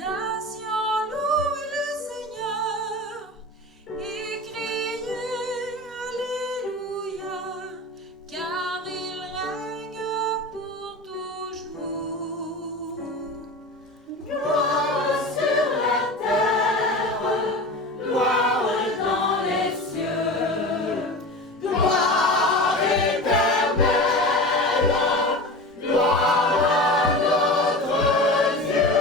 Nation, louez le Seigneur et criez Alléluia, car il règne pour toujours. Gloire sur la terre, gloire dans les cieux, gloire éternelle, gloire à notre Dieu.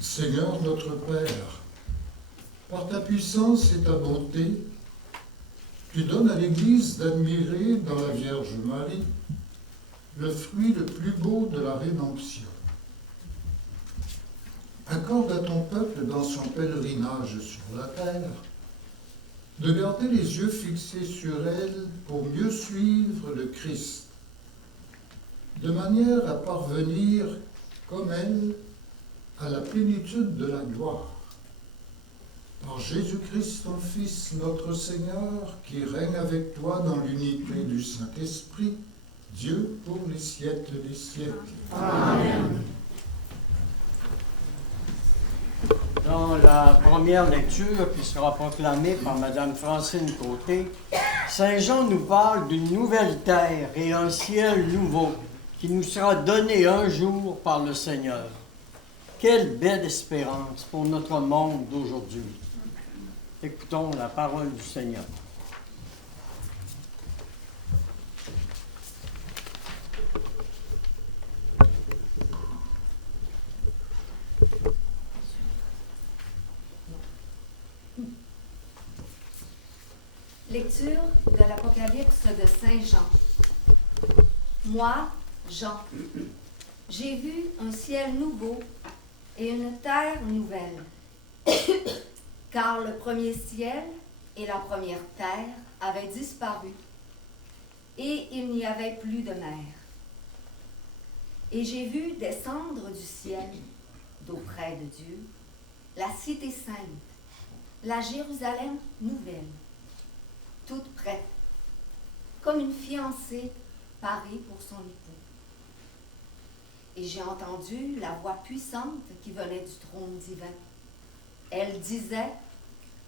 Seigneur notre Père, par ta puissance et ta bonté, tu donnes à l'Église d'admirer dans la Vierge Marie le fruit le plus beau de la rédemption. Accorde à ton peuple dans son pèlerinage sur la terre de garder les yeux fixés sur elle pour mieux suivre le Christ, de manière à parvenir, comme elle, à la plénitude de la gloire. Par Jésus-Christ, ton Fils, notre Seigneur, qui règne avec toi dans l'unité du Saint-Esprit, Dieu pour les siècles des siècles. Amen. Dans la première lecture qui sera proclamée par Mme Francine Côté, Saint Jean nous parle d'une nouvelle terre et un ciel nouveau qui nous sera donné un jour par le Seigneur. Quelle belle espérance pour notre monde d'aujourd'hui. Écoutons la parole du Seigneur. Lecture de l'Apocalypse de Saint Jean. Moi, Jean, j'ai vu un ciel nouveau et une terre nouvelle, car le premier ciel et la première terre avaient disparu, et il n'y avait plus de mer. Et j'ai vu descendre du ciel, d'auprès de Dieu, la cité sainte, la Jérusalem nouvelle, toute prête, comme une fiancée parée pour son époux. Et j'ai entendu la voix puissante qui venait du trône divin. Elle disait,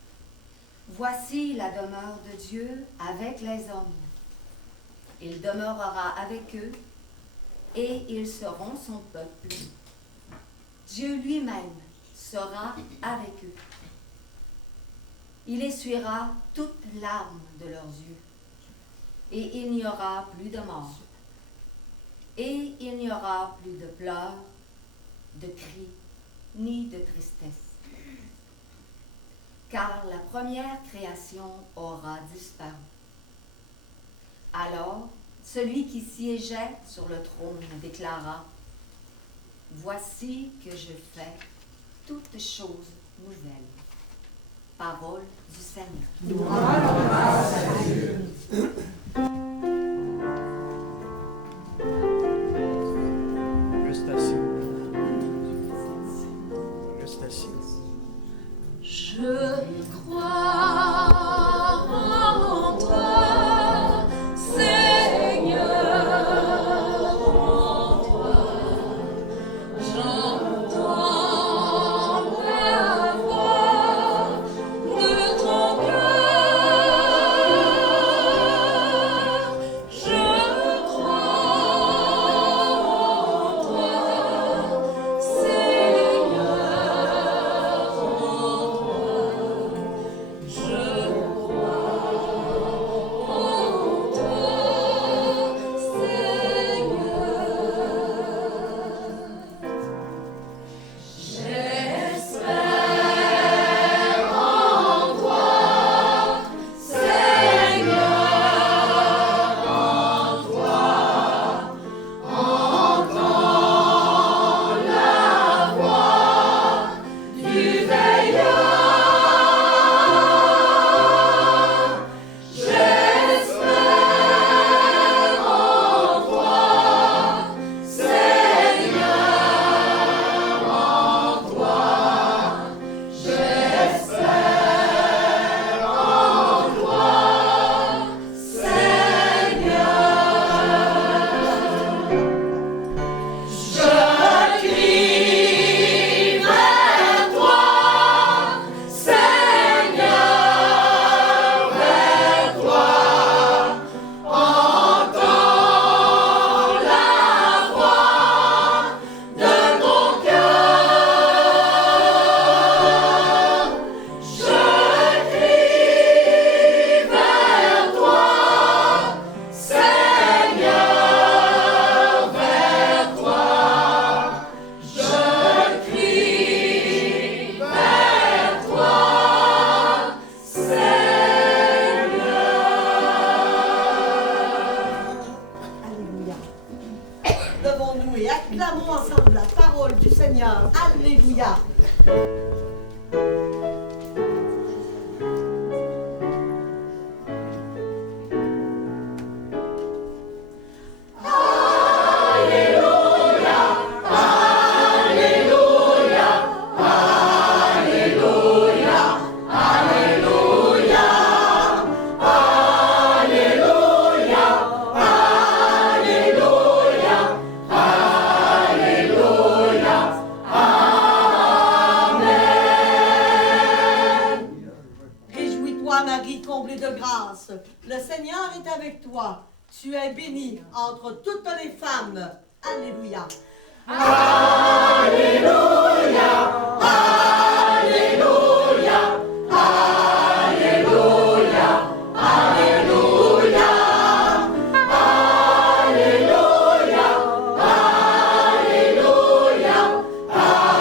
« Voici la demeure de Dieu avec les hommes. Il demeurera avec eux, et ils seront son peuple. Dieu lui-même sera avec eux. Il essuiera toute larme de leurs yeux, et il n'y aura plus de mort, et il n'y aura plus de pleurs, de cris, ni de tristesse. Car la première création aura disparu. Alors, celui qui siégeait sur le trône déclara, « Voici que je fais toutes choses nouvelles. » Parole du Seigneur. Gloire à Dieu. Reste assis. Reste assis. Je crois en toi, Seigneur, en toi. J'entends la voix de ton cœur. Acclamons ensemble la parole du Seigneur. Alléluia. Le Seigneur est avec toi. Tu es bénie entre toutes les femmes. Alléluia. Alléluia. Alléluia. Alléluia. Alléluia. Alléluia. Alléluia. Alléluia.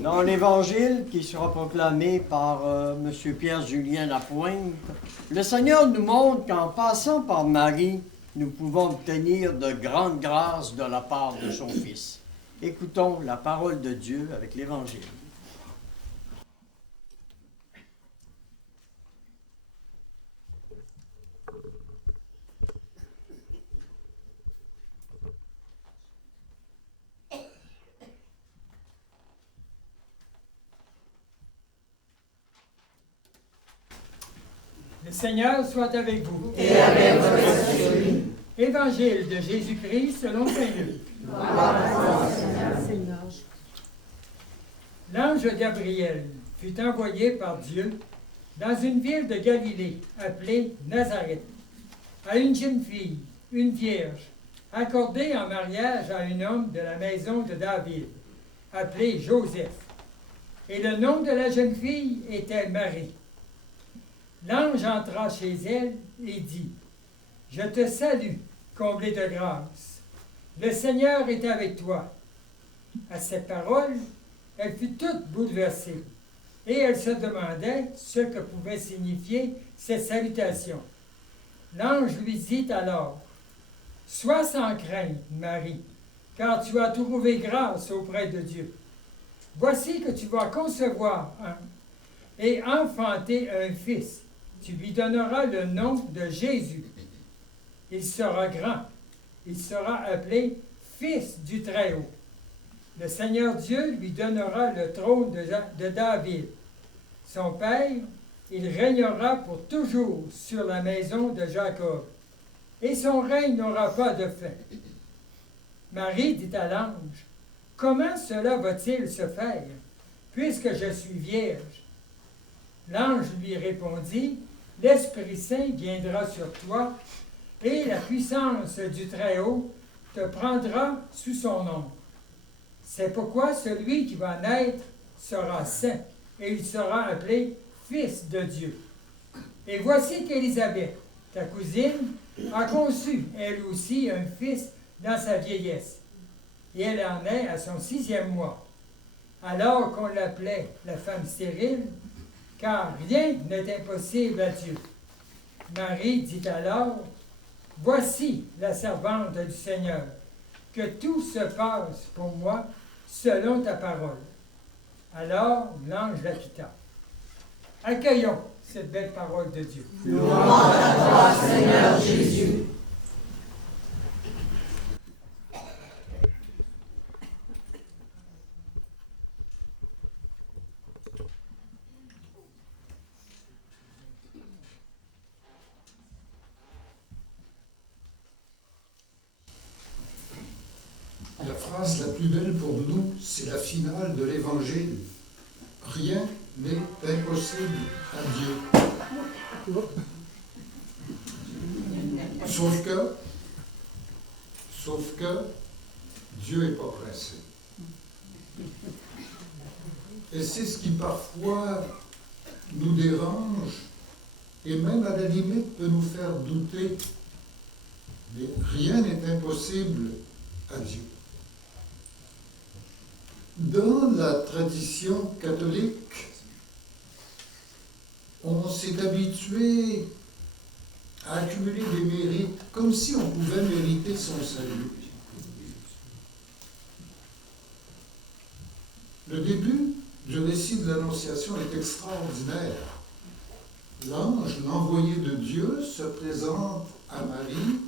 Dans l'Évangile qui sera proclamé par M. Pierre-Julien Lapointe, le Seigneur nous montre qu'en passant par Marie, nous pouvons obtenir de grandes grâces de la part de son Fils. Écoutons la parole de Dieu avec l'Évangile. Le Seigneur soit avec vous. Et avec votre esprit. Évangile de Jésus-Christ selon Saint Luc. L'ange Gabriel fut envoyé par Dieu dans une ville de Galilée appelée Nazareth, à une jeune fille, une vierge, accordée en mariage à un homme de la maison de David, appelé Joseph. Et le nom de la jeune fille était Marie. L'ange entra chez elle et dit, « Je te salue, comblée de grâce. Le Seigneur est avec toi. » À cette parole, elle fut toute bouleversée, et elle se demandait ce que pouvait signifier cette salutation. L'ange lui dit alors, « Sois sans crainte, Marie, car tu as trouvé grâce auprès de Dieu. Voici que tu vas concevoir et enfanter un fils. Tu lui donneras le nom de Jésus. Il sera grand. Il sera appelé Fils du Très-Haut. Le Seigneur Dieu lui donnera le trône de David. Son père, il régnera pour toujours sur la maison de Jacob. Et son règne n'aura pas de fin. Marie dit à l'ange, « Comment cela va-t-il se faire, puisque je suis vierge? » L'ange lui répondit, « L'Esprit Saint viendra sur toi, et la puissance du Très-Haut te prendra sous son ombre. C'est pourquoi celui qui va naître sera saint, et il sera appelé Fils de Dieu. Et voici qu'Élisabeth, ta cousine, a conçu, elle aussi, un fils dans sa vieillesse, et elle en est à son 6e mois, alors qu'on l'appelait la femme stérile, car rien n'est impossible à Dieu. Marie dit alors, « Voici la servante du Seigneur, que tout se passe pour moi selon ta parole. » Alors l'ange la quitta. Accueillons cette belle parole de Dieu. Louange à toi, Seigneur Jésus. La phrase la plus belle pour nous, c'est la finale de l'Évangile. Rien n'est impossible à Dieu. Sauf que Dieu n'est pas pressé. Et c'est ce qui parfois nous dérange et même à la limite peut nous faire douter Mais rien n'est impossible à Dieu. Dans la tradition catholique, on s'est habitué à accumuler des mérites comme si on pouvait mériter son salut. Le début du récit de l'Annonciation est extraordinaire. L'ange, l'envoyé de Dieu, se présente à Marie.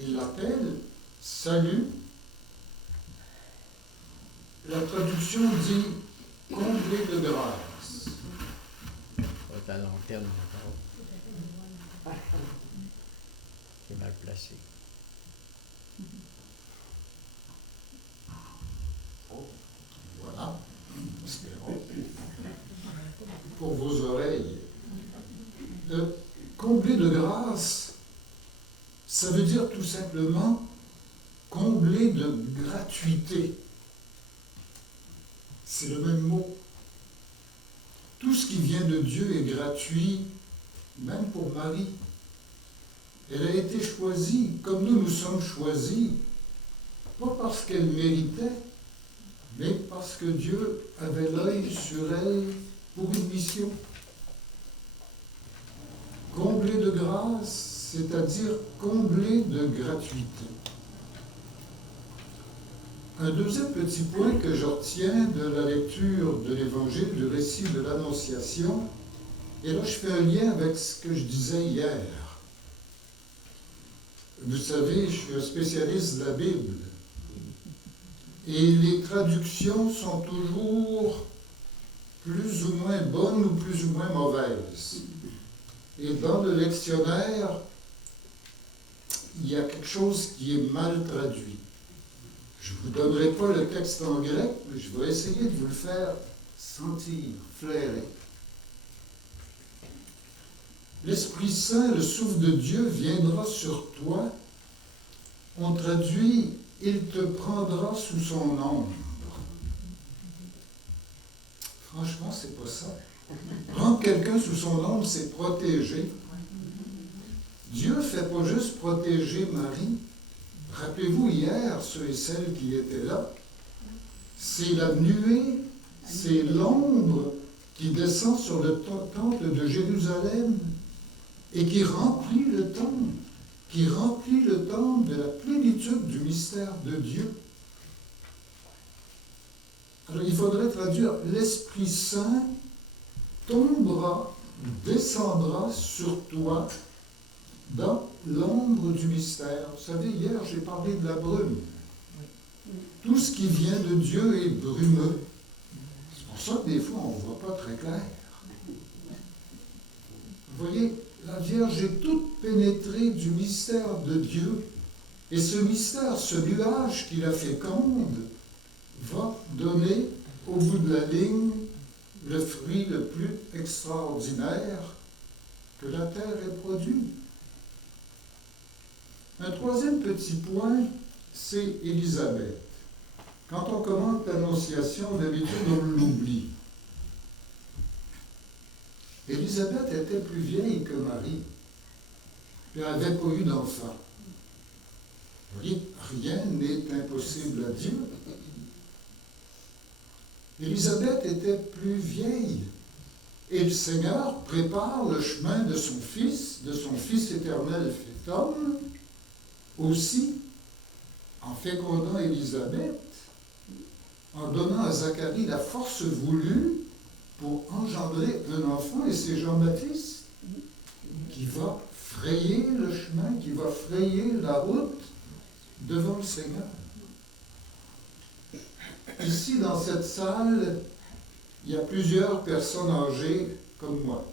Il l'appelle « Salut ». La traduction dit « Comblé de grâce ». Ça va être à l'antenne encore. C'est mal placé. Voilà, espérons. Pour vos oreilles. Comblé de grâce, ça veut dire tout simplement comblé de gratuité. C'est le même mot. Tout ce qui vient de Dieu est gratuit, même pour Marie. Elle a été choisie comme nous sommes choisis, pas parce qu'elle méritait, mais parce que Dieu avait l'œil sur elle pour une mission. Comblé de grâce, c'est-à-dire comblé de gratuité. Un deuxième petit point que je retiens de la lecture de l'Évangile, du récit de l'Annonciation, et là je fais un lien avec ce que je disais hier. Vous savez, je suis un spécialiste de la Bible. Et les traductions sont toujours plus ou moins bonnes ou plus ou moins mauvaises. Et dans le lectionnaire, il y a quelque chose qui est mal traduit. Je ne vous donnerai pas le texte en grec, mais je vais essayer de vous le faire sentir, flairer. L'Esprit Saint, le souffle de Dieu, viendra sur toi. On traduit « Il te prendra sous son ombre ». Franchement, c'est pas ça. Prendre quelqu'un sous son ombre, c'est protéger. Dieu ne fait pas juste protéger Marie. Rappelez-vous hier, ceux et celles qui étaient là, c'est la nuée, c'est l'ombre qui descend sur le temple de Jérusalem et qui remplit le temple, de la plénitude du mystère de Dieu. Alors il faudrait traduire « L'Esprit Saint tombera, descendra sur toi dans l'ombre du mystère ». Vous savez, hier, j'ai parlé de la brume. Tout ce qui vient de Dieu est brumeux. C'est pour ça que des fois, on ne voit pas très clair. Vous voyez, la Vierge est toute pénétrée du mystère de Dieu. Et ce mystère, ce nuage qui la féconde, va donner, au bout de la ligne, le fruit le plus extraordinaire que la terre ait produit. Un troisième petit point, c'est Élisabeth. Quand on commente l'Annonciation, d'habitude, on l'oublie. Élisabeth était plus vieille que Marie, puis elle n'avait pas eu d'enfant. Vous voyez, rien n'est impossible à Dieu. Élisabeth était plus vieille, et le Seigneur prépare le chemin de son Fils éternel fait homme, aussi en fécondant Élisabeth, en donnant à Zacharie la force voulue pour engendrer un enfant, et c'est Jean-Baptiste qui va frayer le chemin, qui va frayer la route devant le Seigneur. Ici, dans cette salle, il y a plusieurs personnes âgées comme moi.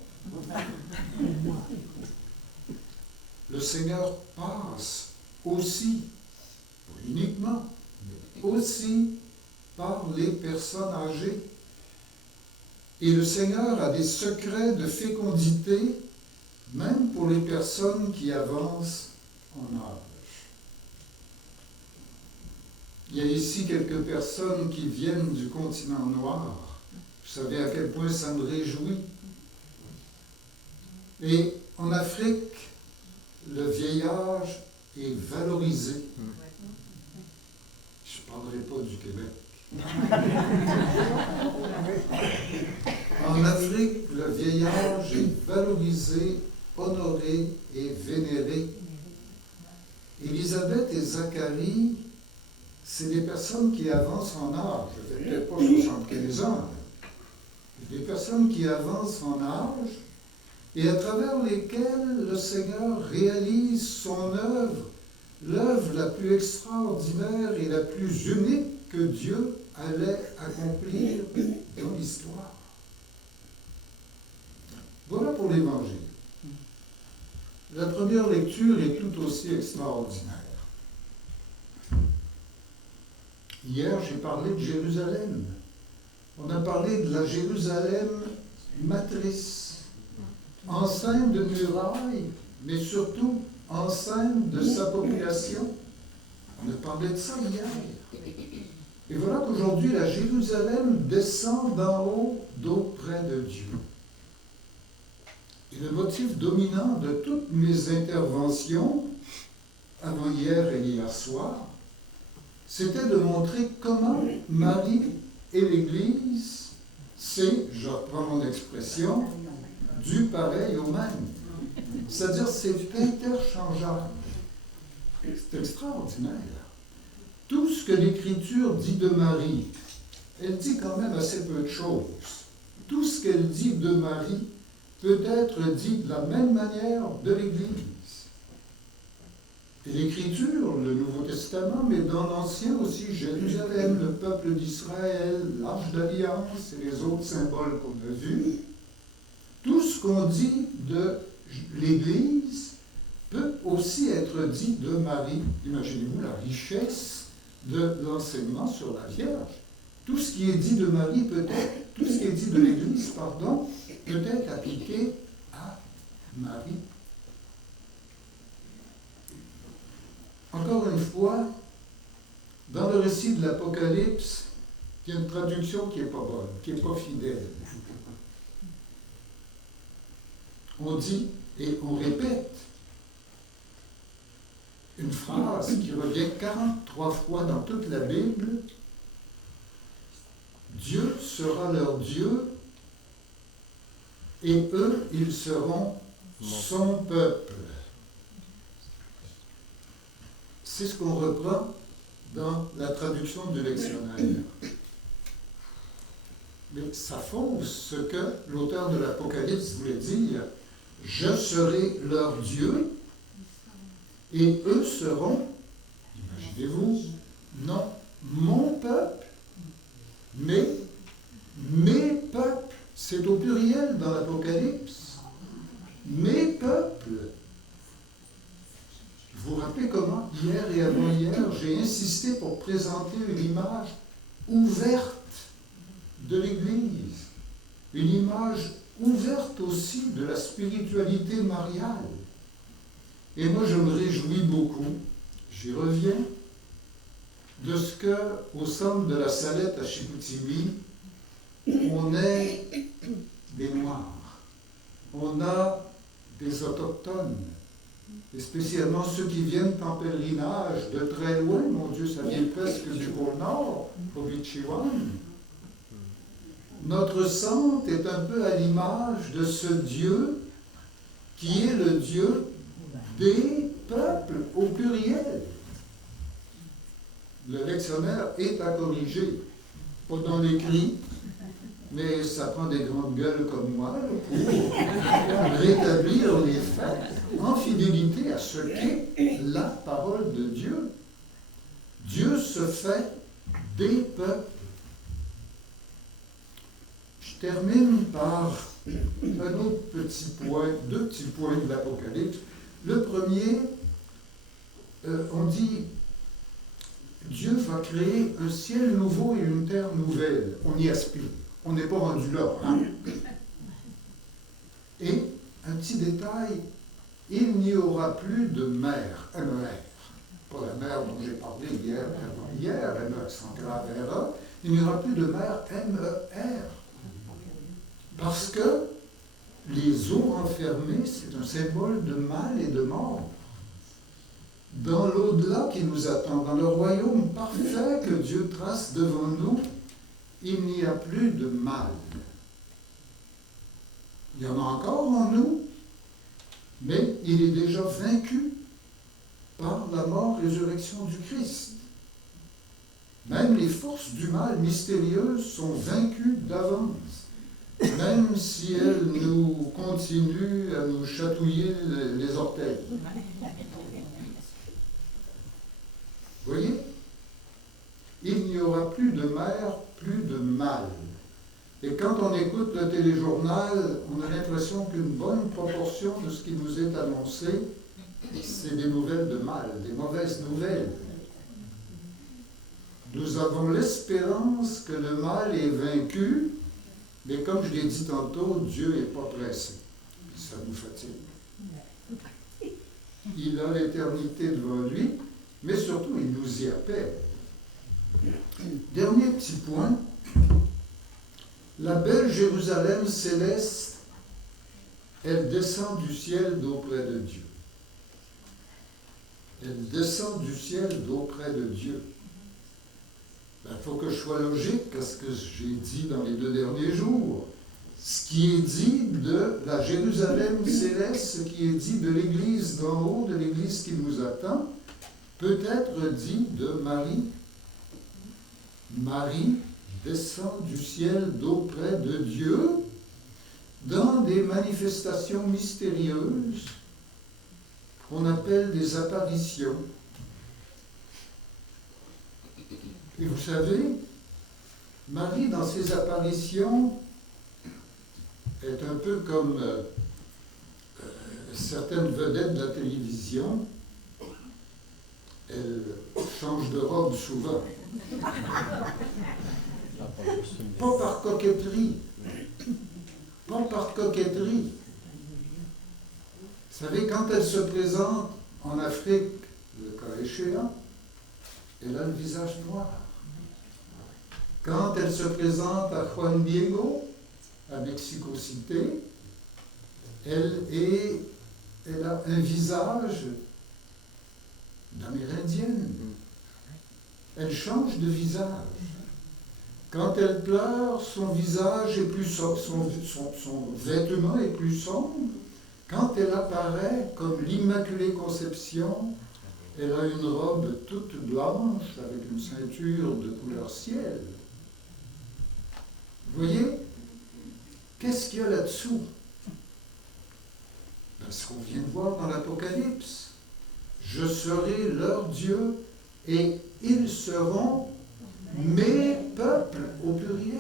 Le Seigneur passe aussi, pas uniquement, mais aussi par les personnes âgées. Et le Seigneur a des secrets de fécondité, même pour les personnes qui avancent en âge. Il y a ici quelques personnes qui viennent du continent noir. Vous savez à quel point ça me réjouit. Et en Afrique, le vieil âge et valorisé. Je ne parlerai pas du Québec. En Afrique, le vieil âge est valorisé, honoré et vénéré. Élisabeth et Zacharie, c'est des personnes qui avancent en âge, peut-être pas 75 ans, mais des personnes qui avancent en âge et à travers lesquelles le Seigneur réalise son œuvre, l'œuvre la plus extraordinaire et la plus unique que Dieu allait accomplir dans l'histoire. Voilà pour l'Évangile. La première lecture est tout aussi extraordinaire. Hier, j'ai parlé de Jérusalem. On a parlé de la Jérusalem matrice, enceinte de murailles, mais surtout enceinte de sa population. On a parlé de ça hier. Et voilà qu'aujourd'hui, la Jérusalem descend d'en haut d'auprès de Dieu. Et le motif dominant de toutes mes interventions, avant hier et hier soir, c'était de montrer comment Marie et l'Église, c'est, je reprends mon expression, du pareil au même. C'est-à-dire, c'est interchangeable. C'est extraordinaire. Tout ce que l'Écriture dit de Marie, elle dit quand même assez peu de choses. Tout ce qu'elle dit de Marie peut être dit de la même manière de l'Église. Et l'Écriture, le Nouveau Testament, mais dans l'Ancien aussi, Jérusalem, le peuple d'Israël, l'Arche d'Alliance et les autres symboles qu'on a vus, tout ce qu'on dit de l'Église peut aussi être dit de Marie. Imaginez-vous la richesse de l'enseignement sur la Vierge. Tout ce qui est dit de Marie peut être, tout ce qui est dit de l'Église, pardon, peut être appliqué à Marie. Encore une fois, dans le récit de l'Apocalypse, il y a une traduction qui n'est pas bonne, qui n'est pas fidèle. On dit et on répète une phrase qui revient 43 fois dans toute la Bible. Dieu sera leur Dieu et eux, ils seront son peuple. C'est ce qu'on reprend dans la traduction du lectionnaire. Mais ça fausse ce que l'auteur de l'Apocalypse voulait dire. Je serai leur Dieu et eux seront, imaginez-vous, non, mon peuple, mais mes peuples. C'est au pluriel dans l'Apocalypse. Mes peuples. Vous vous rappelez comment, hier et avant-hier, j'ai insisté pour présenter une image ouverte de l'Église. Une image ouverte aussi de la spiritualité mariale. Et moi, je me réjouis beaucoup, j'y reviens, de ce qu'au centre de la Salette à Chicoutimi, on est des Noirs, on a des Autochtones, et spécialement ceux qui viennent en pèlerinage de très loin, mon Dieu, ça vient presque du pôle Nord, au Vichiwan. Notre centre est un peu à l'image de ce Dieu qui est le Dieu des peuples au pluriel. Le lectionnaire est à corriger, pas dans l'écrit, mais ça prend des grandes gueules comme moi pour rétablir les faits en fidélité à ce qu'est la parole de Dieu. Dieu se fait des peuples. Je termine par un autre petit point, deux petits points de l'Apocalypse. Le premier, on dit Dieu va créer un ciel nouveau et une terre nouvelle. On y aspire. On n'est pas rendu là. Hein? Et un petit détail, il n'y aura plus de mer, M-E-R. Pas la mer dont j'ai parlé hier, avant-hier, M-E sans grave R. Il n'y aura plus de mer, M-E-R. Parce que les eaux renfermées, c'est un symbole de mal et de mort. dans l'au-delà qui nous attend, dans le royaume parfait que Dieu trace devant nous, il n'y a plus de mal. Il y en a encore en nous, mais il est déjà vaincu par la mort-résurrection du Christ. Même les forces du mal mystérieuses sont vaincues d'avance, même si elles nous continuent à nous chatouiller les orteils. Vous voyez? Il n'y aura plus de mer, plus de mal. Et quand on écoute le téléjournal, on a l'impression qu'une bonne proportion de ce qui nous est annoncé, c'est des nouvelles de mal, des mauvaises nouvelles. Nous avons l'espérance que le mal est vaincu, mais comme je l'ai dit tantôt, Dieu n'est pas pressé. Ça nous fatigue. Il a l'éternité devant lui, mais surtout, il nous y appelle. Dernier petit point. La belle Jérusalem céleste, elle descend du ciel d'auprès de Dieu. Elle descend du ciel d'auprès de Dieu. Il faut que je sois logique à ce que j'ai dit dans les 2 derniers jours. Ce qui est dit de la Jérusalem céleste, ce qui est dit de l'Église d'en haut, de l'Église qui nous attend, peut être dit de Marie. Marie descend du ciel d'auprès de Dieu dans des manifestations mystérieuses qu'on appelle des apparitions. Et vous savez, Marie, dans ses apparitions, est un peu comme certaines vedettes de la télévision. Elle change de robe souvent. Pas par coquetterie. Pas par coquetterie. Vous savez, quand elle se présente en Afrique, le cas échéant, elle a le visage noir. Quand elle se présente à Juan Diego, à Mexico City, elle a un visage d'amérindienne. Elle change de visage. Quand elle pleure, son visage est plus sombre, son vêtement est plus sombre. Quand elle apparaît comme l'Immaculée Conception, elle a une robe toute blanche avec une ceinture de couleur ciel. Vous voyez? Qu'est-ce qu'il y a là-dessous? Ben, ce qu'on vient de voir dans l'Apocalypse. Je serai leur Dieu et ils seront mes peuples au pluriel.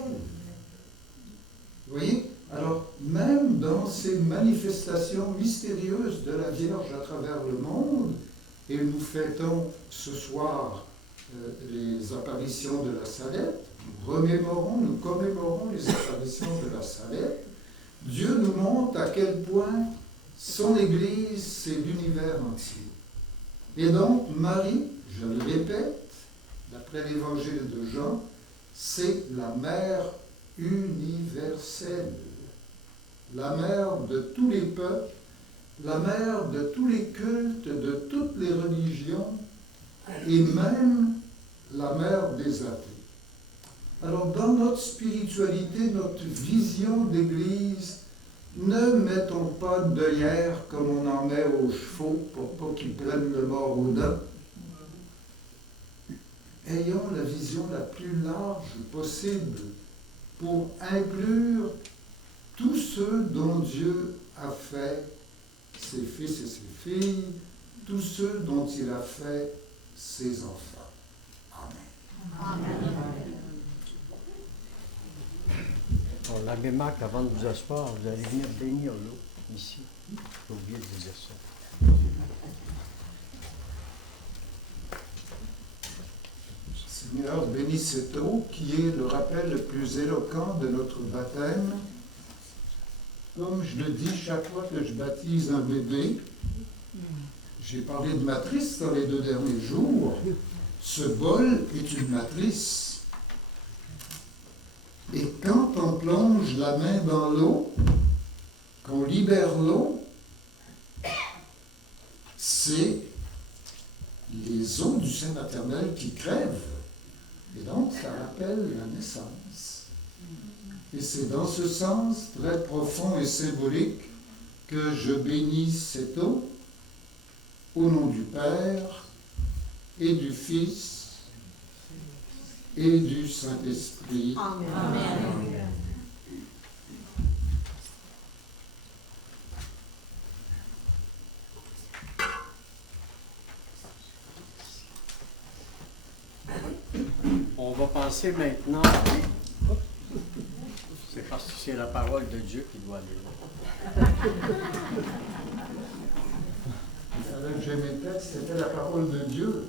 Vous voyez? Alors, même dans ces manifestations mystérieuses de la Vierge à travers le monde, et nous fêtons ce soir les apparitions de la Salette, nous commémorons les apparitions de la Salette, Dieu nous montre à quel point son Église, c'est l'univers entier. Et donc, Marie, je le répète, d'après l'évangile de Jean, c'est la mère universelle, la mère de tous les peuples, la mère de tous les cultes, de toutes les religions, et même la mère des athées. Alors, dans notre spiritualité, notre vision d'Église, ne mettons pas d'œillères comme on en met aux chevaux pour pas qu'ils prennent le mort aux dents. Ayons la vision la plus large possible pour inclure tous ceux dont Dieu a fait ses fils et ses filles, tous ceux dont il a fait ses enfants. Amen. Amen. Bon, l'abbé Marc, avant de vous asseoir, vous allez venir bénir l'eau, ici. J'ai oublié de vous dire ça. Seigneur, bénis cette eau qui est le rappel le plus éloquent de notre baptême. Comme je le dis chaque fois que je baptise un bébé, j'ai parlé de matrice dans les 2 derniers jours, ce bol est une matrice. Et quand on plonge la main dans l'eau, qu'on libère l'eau, c'est les os du sein maternel qui crèvent. Et donc, ça rappelle la naissance. Et c'est dans ce sens très profond et symbolique que je bénis cette eau au nom du Père et du Fils et du Saint-Esprit. Amen. On va passer maintenant. C'est parce que c'est la parole de Dieu qui doit aller là. Avec Gémétès, c'était la parole de Dieu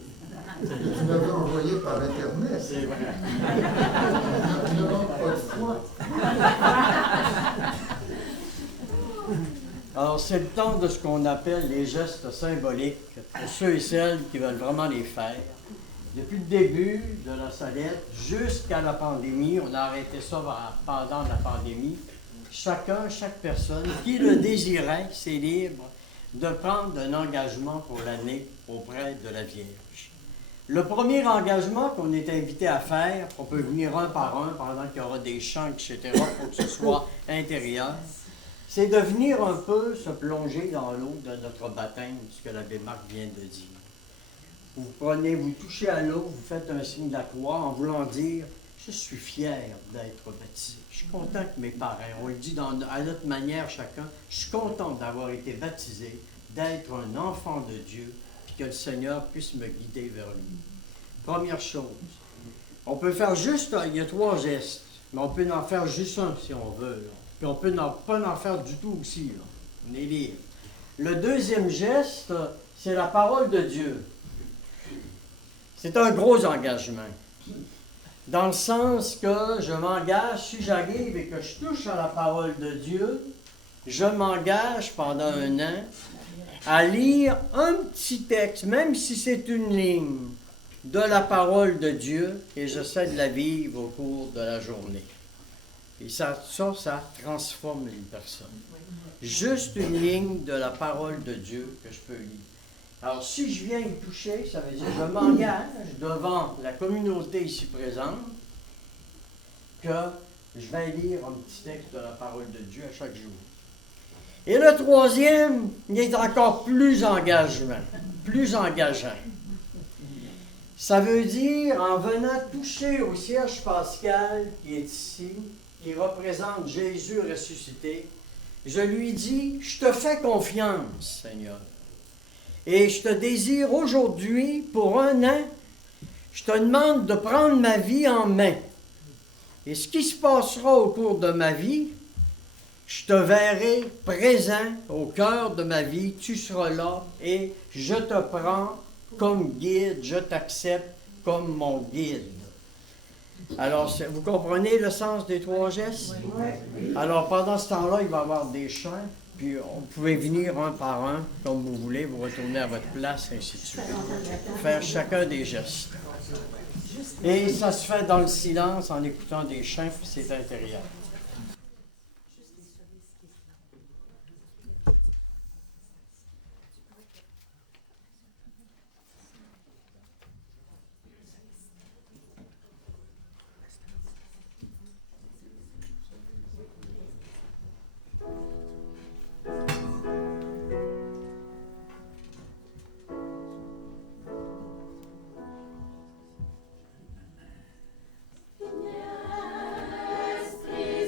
que tu m'avais envoyée par Internet. C'est vrai. Ne manque pas de foi. Alors, c'est le temps de ce qu'on appelle les gestes symboliques pour ceux et celles qui veulent vraiment les faire. Depuis le début de la Salette jusqu'à la pandémie, on a arrêté ça pendant la pandémie. Chaque personne qui le désirait, c'est libre de prendre un engagement pour l'année auprès de la Vierge. Le premier engagement qu'on est invité à faire, on peut venir un par un pendant qu'il y aura des chants, etc., pour que ce soit intérieur, c'est de venir un peu se plonger dans l'eau de notre baptême, ce que l'abbé Marc vient de dire. Vous touchez à l'eau, vous faites un signe de la croix en voulant dire « Je suis fier d'être baptisé. Je suis content que mes parents, on le dit à notre manière chacun, je suis content d'avoir été baptisé, d'être un enfant de Dieu, puis que le Seigneur puisse me guider vers lui. » Première chose, on peut faire juste, il y a 3 gestes, mais on peut en faire juste un si on veut. Là. Puis on peut pas en faire du tout aussi. Là. On est libre. Le deuxième geste, c'est la parole de Dieu. C'est un gros engagement. Dans le sens que je m'engage, si j'arrive et que je touche à la parole de Dieu, je m'engage pendant 1 an à lire un petit texte, même si c'est une ligne, de la parole de Dieu, et j'essaie de la vivre au cours de la journée. Et ça transforme une personne. Juste une ligne de la parole de Dieu que je peux lire. Alors, si je viens y toucher, ça veut dire que je m'engage devant la communauté ici présente que je vais lire un petit texte de la parole de Dieu à chaque jour. Et le troisième, il est encore plus engageant. Ça veut dire, en venant toucher au cierge pascal qui est ici, qui représente Jésus ressuscité, je lui dis, je te fais confiance, Seigneur. Et je te désire aujourd'hui, pour 1 an, je te demande de prendre ma vie en main. Et ce qui se passera au cours de ma vie, je te verrai présent au cœur de ma vie, tu seras là et je te prends comme guide, je t'accepte comme mon guide. Alors, vous comprenez le sens des 3 gestes? Oui. Alors, pendant ce temps-là, il va y avoir des chants, puis vous pouvez venir un par un, comme vous voulez, vous retourner à votre place, ainsi de suite. Faire chacun des gestes. Et ça se fait dans le silence, en écoutant des chants, puis c'est intérieur. Esprit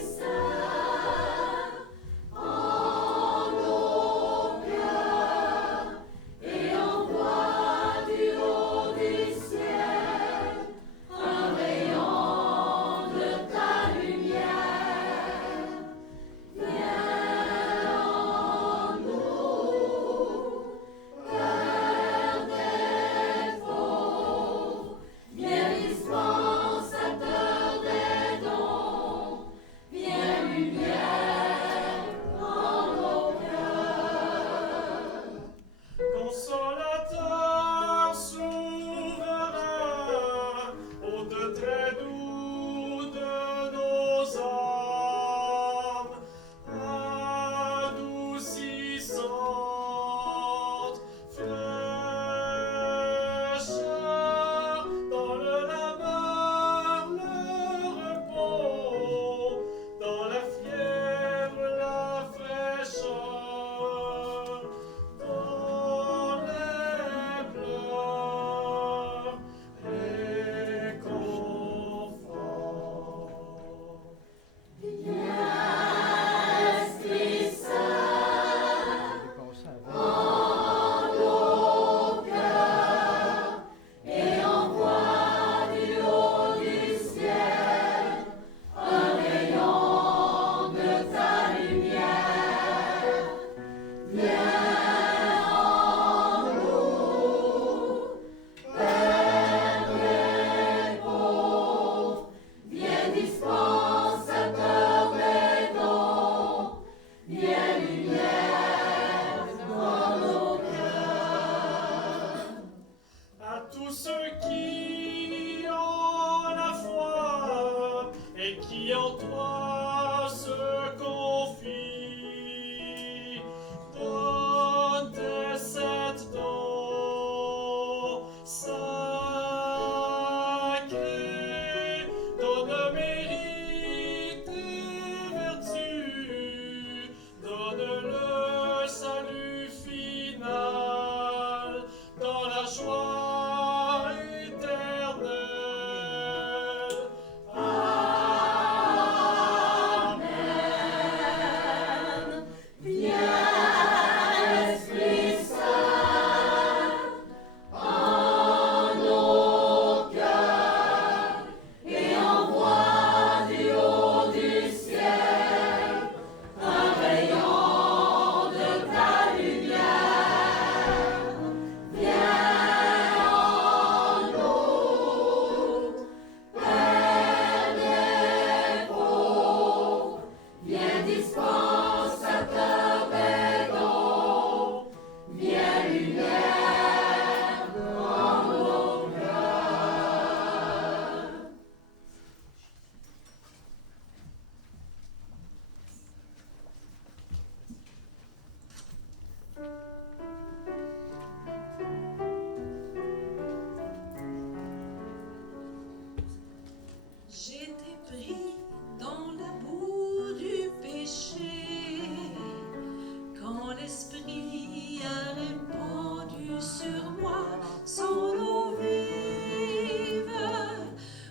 l'Esprit a répandu sur moi son eau vive,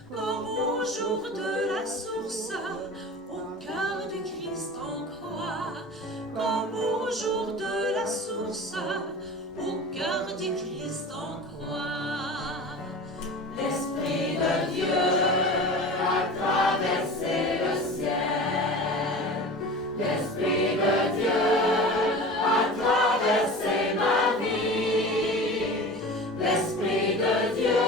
comme au jour de la source, au cœur du Christ en croix, comme au jour de la source, au cœur du Christ en croix. L'Esprit de Dieu a traversé le ciel. L'Esprit de Dieu a traversé ma vie. L'Esprit de Dieu,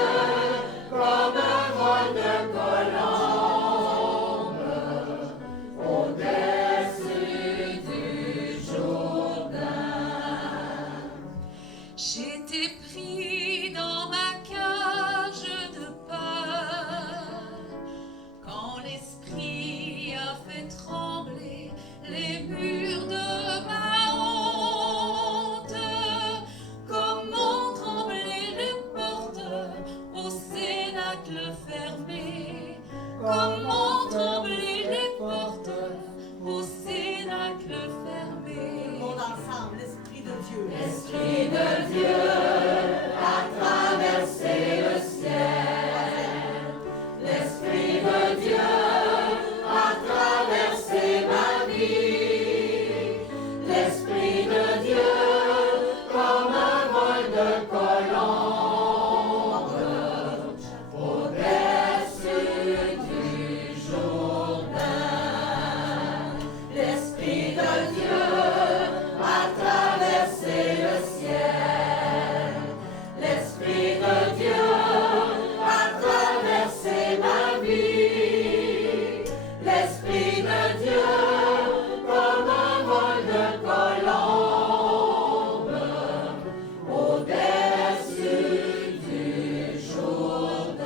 comme un vol de colombe, au-dessus du Jourdain. J'étais pris dans ma cage de peur, quand l'Esprit a fait trembler les murs de ma honte. Comment trembler les portes au cénacle fermé? Comment trembler les portes au cénacle fermé? Tout le monde ensemble, l'Esprit de Dieu. L'Esprit de Dieu a traversé le ciel. L'Esprit de Dieu a traversé ma vie. L'Esprit de Dieu, comme un vol de colombe, au-dessus du Jourdain. L'Esprit de Dieu a traversé le ciel. L'Esprit de Dieu a traversé ma vie. L'Esprit de Dieu, comme un vol de colombe, au-dessus du Jourdain.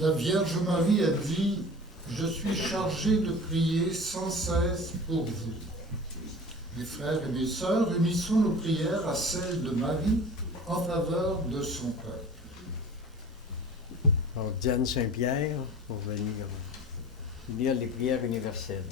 La Vierge Marie a dit « Je suis chargée de prier sans cesse pour vous ». Mes frères et mes sœurs, unissons nos prières à celles de Marie en faveur de son peuple. Alors, Diane Saint-Pierre, pour venir lire les prières universelles.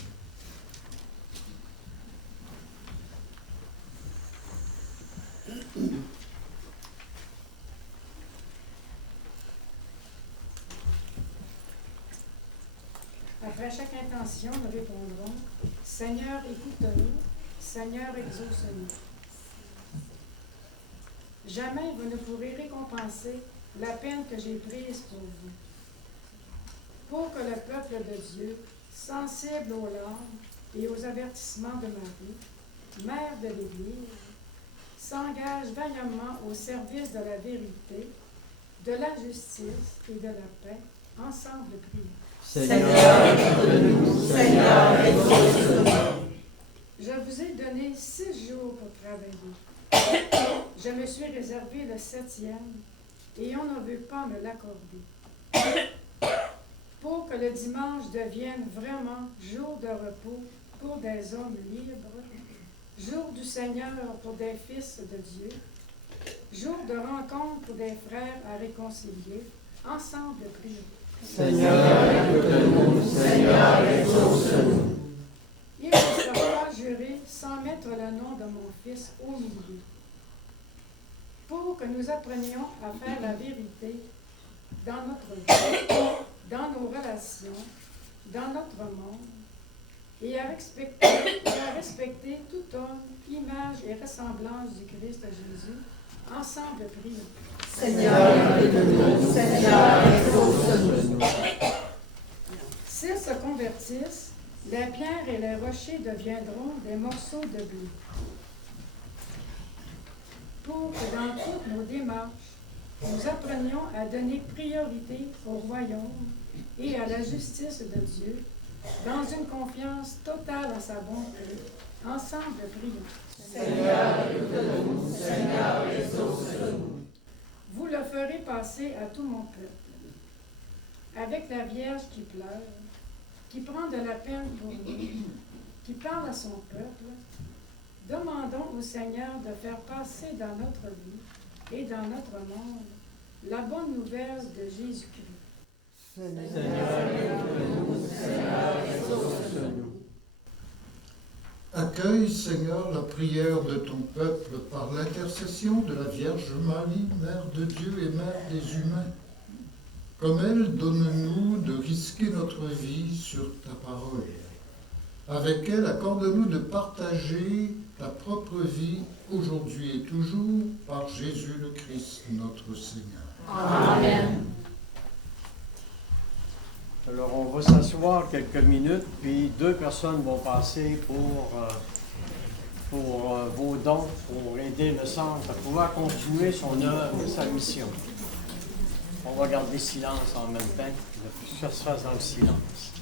Après chaque intention, nous répondrons « Seigneur, écoute-nous. Seigneur, exauce-nous. » Jamais vous ne pourrez récompenser la peine que j'ai prise pour vous. Pour que le peuple de Dieu, sensible aux larmes et aux avertissements de Marie, mère de l'Église, s'engage vaillamment au service de la vérité, de la justice et de la paix, ensemble prions. Seigneur, écoute-nous. Seigneur, exauce-nous. Je vous ai donné 6 jours pour travailler. Je me suis réservé le 7e et on ne veut pas me l'accorder. Pour que le dimanche devienne vraiment jour de repos pour des hommes libres, jour du Seigneur pour des fils de Dieu, jour de rencontre pour des frères à réconcilier, ensemble prions. Seigneur, écoute-nous. Seigneur, exauce-nous. Il ne sera pas juré sans mettre le nom de mon Fils au milieu. Pour que nous apprenions à faire la vérité dans notre vie, dans nos relations, dans notre monde, et à respecter tout homme, image et ressemblance du Christ Jésus, ensemble prions. Seigneur, écoute-nous. Seigneur, exauce-nous. S'ils se convertissent, les pierres et les rochers deviendront des morceaux de blé. Pour que dans toutes nos démarches, nous apprenions à donner priorité au royaume et à la justice de Dieu, dans une confiance totale à sa bonté, ensemble prions. Seigneur, écoute-nous. Seigneur, exauce-nous. Vous le ferez passer à tout mon peuple, avec la Vierge qui pleure, qui prend de la peine pour nous, qui parle à son peuple. Demandons au Seigneur de faire passer dans notre vie et dans notre monde la bonne nouvelle de Jésus-Christ. Seigneur, écoute-nous. Seigneur, exauce-nous. Accueille, Seigneur, la prière de ton peuple par l'intercession de la Vierge Marie, Mère de Dieu et Mère des humains. Comme elle, donne-nous de risquer notre vie sur ta parole. Avec elle, accorde-nous de partager ta propre vie aujourd'hui et toujours par Jésus le Christ, notre Seigneur. Amen. Alors, on va s'asseoir quelques minutes, puis 2 personnes vont passer pour vos dons, pour aider le centre à pouvoir continuer son œuvre et sa mission. On va garder silence en même temps, que ça se fasse dans le silence.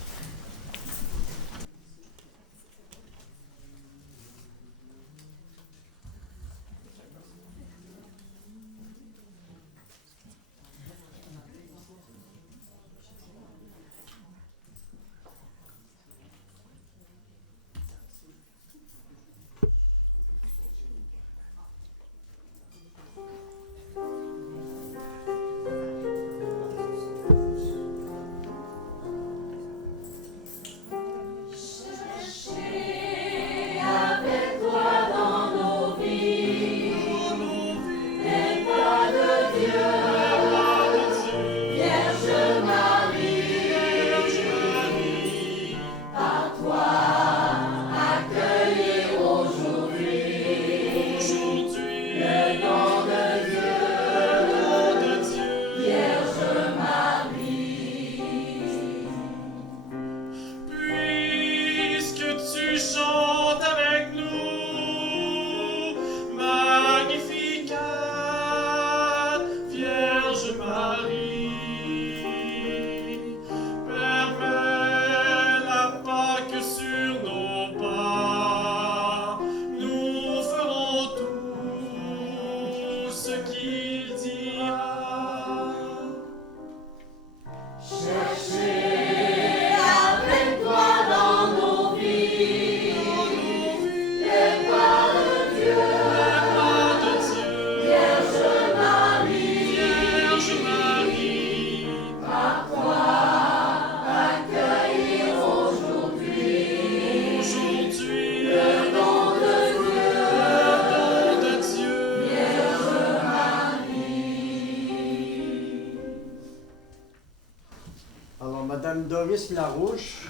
Madame Doris Larouche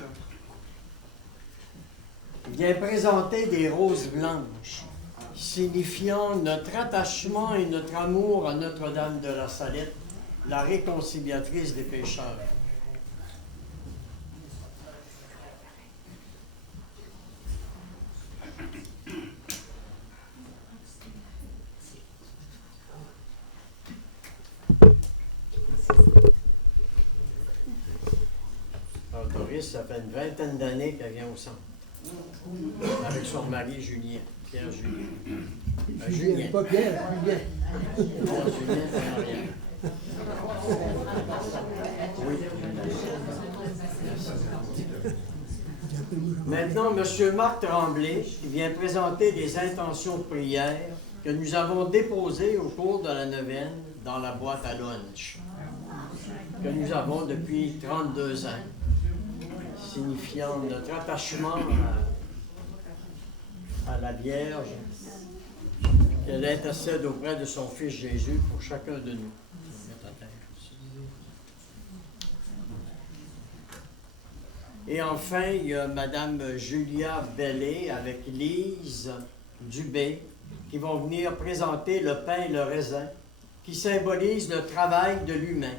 vient présenter des roses blanches, signifiant notre attachement et notre amour à Notre-Dame de la Salette, la réconciliatrice des pécheurs. Alors, Doris, ça fait une vingtaine d'années qu'elle vient au centre. Avec son mari Julien, Pierre Julien. Julien. Pas Pierre, Julien. Pierre Julien, c'est rien. Oui. Maintenant, M. Marc Tremblay vient présenter des intentions de prière que nous avons déposées au cours de la neuvaine dans la boîte à lunch, que nous avons depuis 32 ans, signifiant notre attachement à la Vierge, qu'elle intercède auprès de son Fils Jésus pour chacun de nous. Et enfin, il y a Mme Julia Bellé avec Lise Dubé qui vont venir présenter le pain et le raisin qui symbolise le travail de l'humain.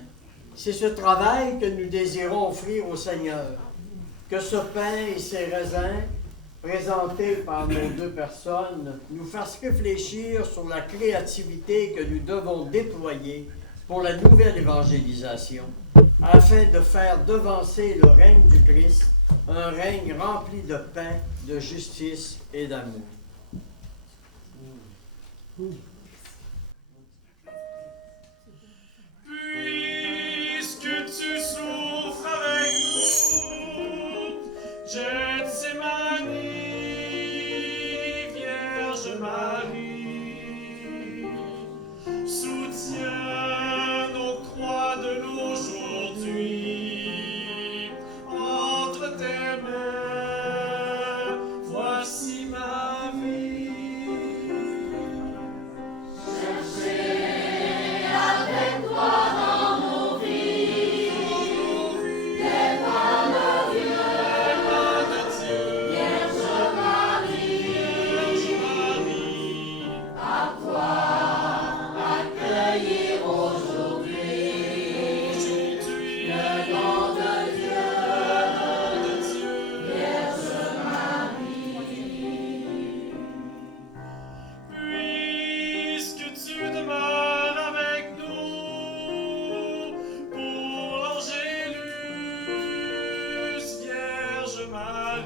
C'est ce travail que nous désirons offrir au Seigneur. Que ce pain et ces raisins, présentés par nos deux personnes, nous fassent réfléchir sur la créativité que nous devons déployer pour la nouvelle évangélisation, afin de faire devancer le règne du Christ, un règne rempli de paix, de justice et d'amour. Puisque tu souffres avec nous, Gethsémani, Vierge Marie, soutiens nos croix de l'aujourd'hui entre tes mains. Voici ma vie. Puisque tu demeures avec nous pour l'Angélus, Vierge Marie,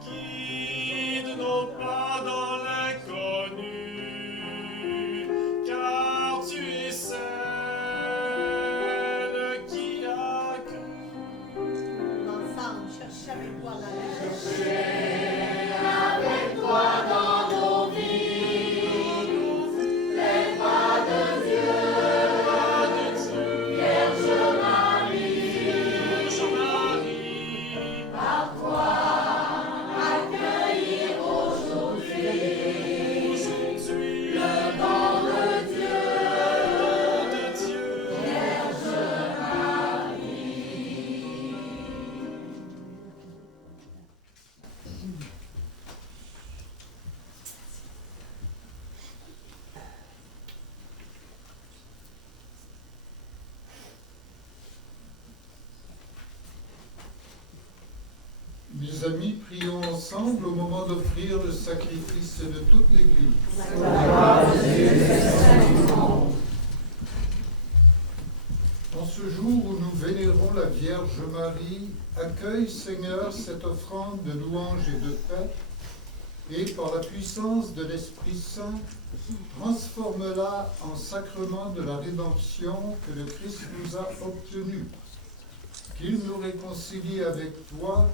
guide nos pas dans l'inconnu, car tu es celle qui a cru. Ensemble, cherchez avec moi la lettre. Mes amis, prions ensemble au moment d'offrir le sacrifice de toute l'Église. En ce jour où nous vénérons la Vierge Marie, accueille, Seigneur, cette offrande de louange et de paix, et par la puissance de l'Esprit Saint, transforme-la en sacrement de la rédemption que le Christ nous a obtenu. Qu'il nous réconcilie avec toi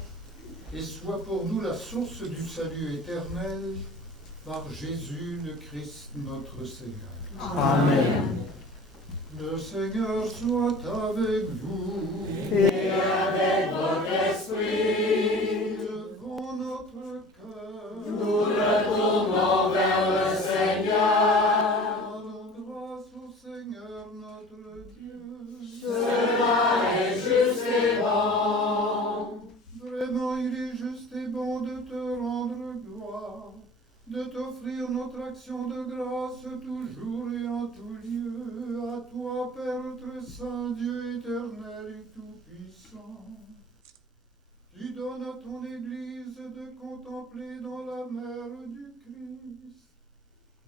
et soit pour nous la source du salut éternel, par Jésus le Christ notre Seigneur. Amen. Le Seigneur soit avec vous. Et avec votre esprit, Levons notre cœur. nous le tournons vers le Seigneur. Rendons grâce au Seigneur notre Dieu. Ce de grâce toujours et en tout lieu, à toi, Père très saint, Dieu éternel et tout-puissant. Tu donnes à ton Église de contempler dans la mère du Christ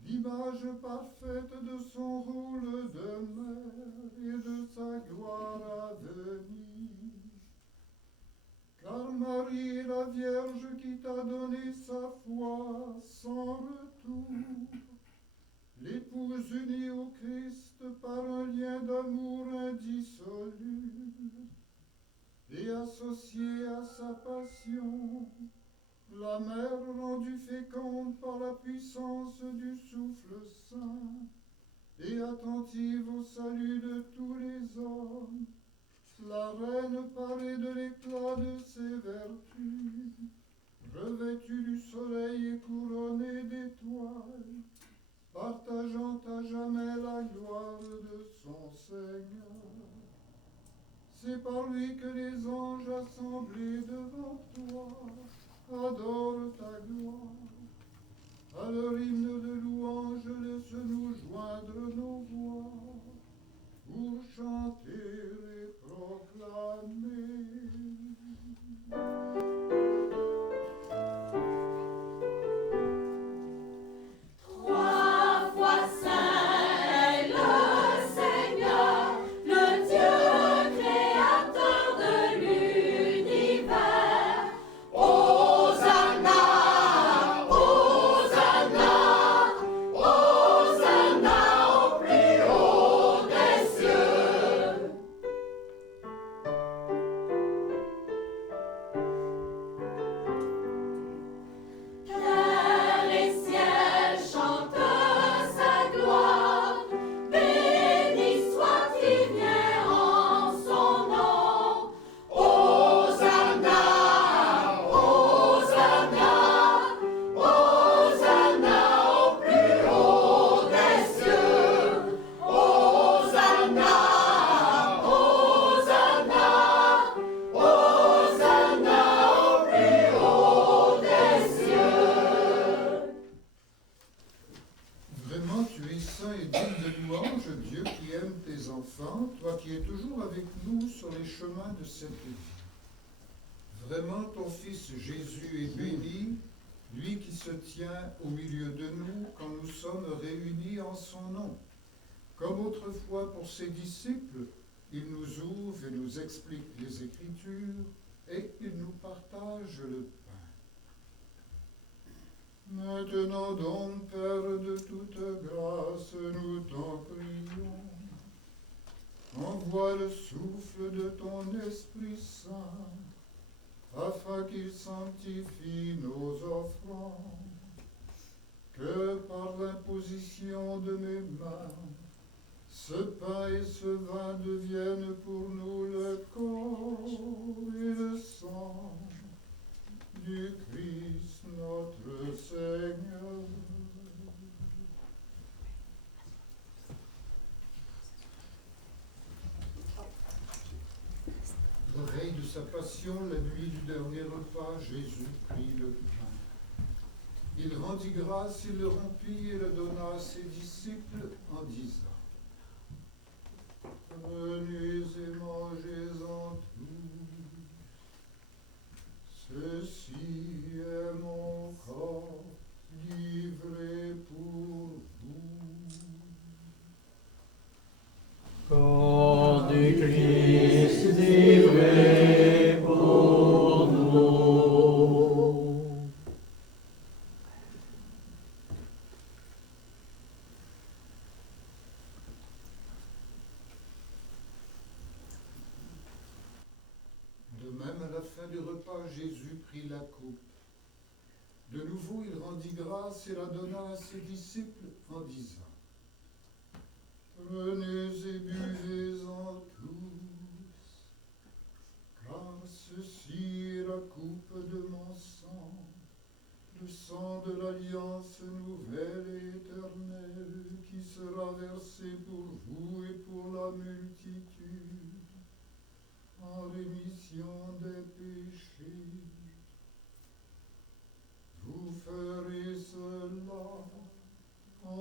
l'image parfaite de son rôle de mère et de sa gloire à venir. Car Marie est la Vierge qui t'a donné sa foi sans retour, l'épouse unie au Christ par un lien d'amour indissoluble, et associée à sa passion, la mère rendue féconde par la puissance du souffle saint, et attentive au salut de tous les hommes, la reine parée de l'éclat de ses vertus, revêtue du soleil et couronnée d'étoiles, partageant à jamais la gloire de son Seigneur. C'est par lui que les anges assemblés devant toi adorent ta gloire. À leur hymne de louange, laisse-nous joindre nos voix pour chanter et proclamer. Trois fois saint est le Seigneur, le Dieu créateur de l'univers. Hosanna, Hosanna, Hosanna au plus haut des cieux. Terre et ciel chantent sa gloire, béni soit qui vient en son nom. Hosanna, Hosanna, Hosanna au plus haut des cieux. Hosanna, Hosanna, Hosanna au plus haut des cieux. Vraiment, tu es saint et digne de louange, Dieu qui aime tes enfants, toi qui es toujours avec nous sur les chemins de cette vie. Vraiment, ton Fils Jésus est béni, lui qui se tient au milieu de nous quand nous sommes réunis en son nom. Comme autrefois pour ses disciples, il nous ouvre et nous explique les Écritures et il nous partage le pain. Maintenant donc, Père de toute grâce, nous t'en prions. Envoie le souffle de ton Esprit Saint, afin qu'il sanctifie nos offrandes, que par l'imposition de mes mains, ce pain et ce vin deviennent pour nous le corps et le sang du Christ notre Seigneur. La veille de sa passion, la nuit du dernier repas, Jésus prit le pain. Il rendit grâce, il le rompit et le donna à ses disciples en disant: Prenez et mangez-en tous. Ceci est mon corps livré pour vous. Corps du Christ livré pour nous. De même, à la fin du repas, Jésus prit la coupe. De nouveau, il rendit grâce et la donna à ses disciples en disant: Prenez et buvez-en tous, car ceci est la coupe de mon sang, le sang de l'alliance nouvelle et éternelle, qui sera versé pour vous et pour la multitude, en rémission des péchés. Vous ferez cela en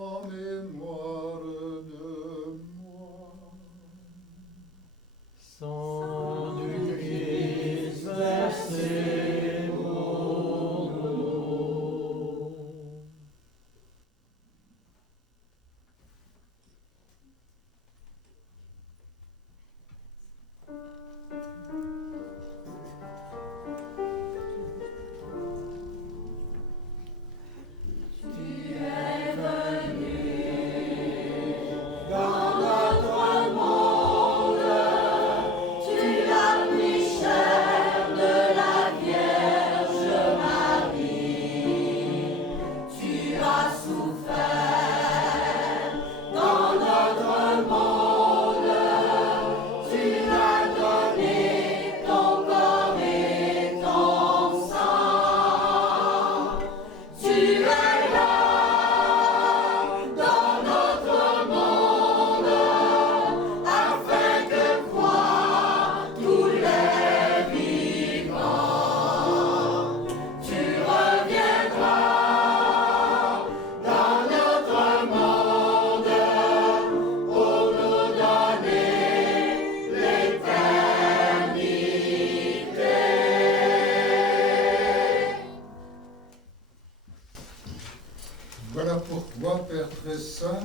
Toi, Père très saint,